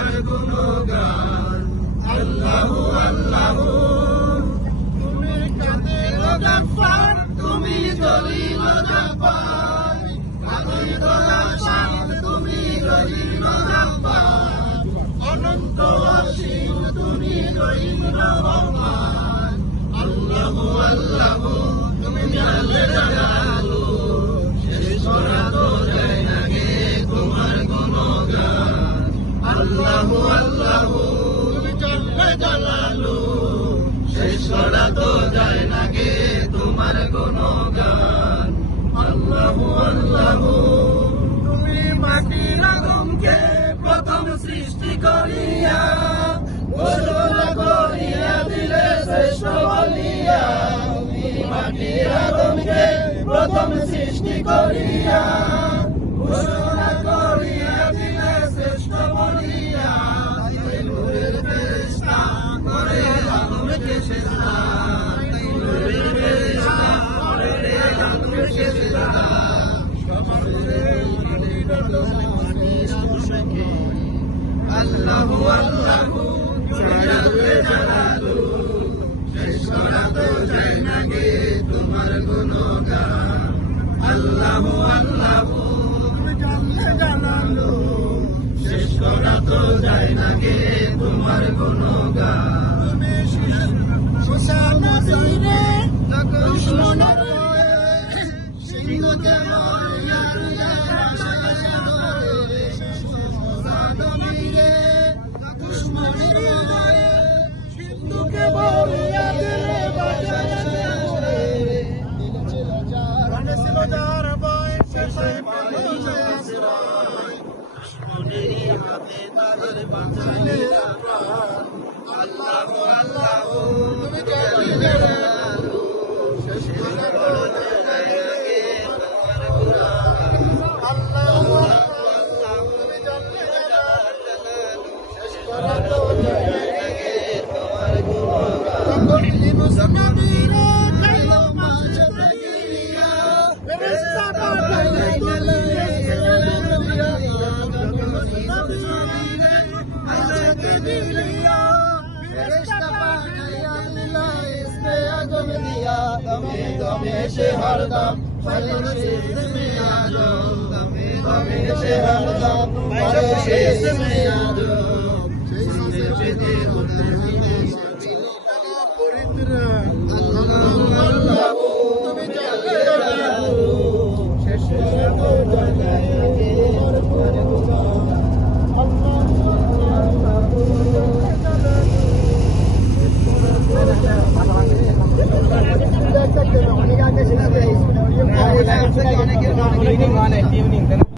তোমার গুণগান। আল্লাহু আল্লাহু তুমি কাদের গফফার, তুমি জলিল জব্বার, কাদের দয়াশান তুমি জলিল জব্বার, অনন্ত অসীম তুমি রহিম রহমান। আল্লাহু আল্লাহু তুমি জাল্লে জালালু, শেষ করা তো যায় না গে তোমার গুণগান। আল্লাহু আল্লাহু তুমি জাল্লে জালালু, শেষ করা তো যায় না গে তোমার গুণগান। আল্লাহু আল্লাহু তুমি মাটির আদমকে প্রথম সৃষ্টি করিয়া ঘোষণা করিয়া দিলে শ্রেষ্ঠ বলিয়া। তুমি মাটির আদমকে প্রথম সৃষ্টি করিয়া ঘোষণা করিয়া দিলে শ্রেষ্ঠ বলিয়া। নূরের ফেরেশতা করে আদমকে সেজদা, নূরের ফেরেশতা করে আদমকে সেজদা। আল্লাহু আল্লাহু জাল্লে জালালু, শেষ করা তো যায় না গে তোমার গুণগান। আল্লাহু আল্লাহু জাল্লে জালালু, শেষ করা তো যায় না গে তোমার গুণগান। তুমি শ্মশান তীরে দুশমনের ভয়ে সিংহকে মারিয়া দিলে ভাষায় ধরে। জমিরে দুশমনের ভয়ে সিন্ধুকে ভরিয়া দিলে ভাষায় ধরে। প্রাণে ছিল যার ভয় সে পেল যে আশ্রয়, দুশমনেরই হাতে তাদের বাঁচাইলে প্রাণ। আল্লাহু আল্লাহু তুমি জাল্লে জালালু, শেষ করা তো যায় না গে তোমার গুণগান। আল্লাহু আল্লাহু তুমি জাল্লে জালালু, শেষ করা তো যায় না গে তোমার গুণগান। নবীরা খাইল মাছ গিরিয়া, ফেরেশতা পাঠাইলে দিলে দিয়া। নবীরা আজকে দিলিয়া, ফেরেশতা পাঠাইয়া দিলা ইসমে আজম দিয়া। দমে দমে সে হরদম বলে সে ইসমে আজম, দমে দমে সে হরদম বলে সে ইসমে আজম। সেই সাথে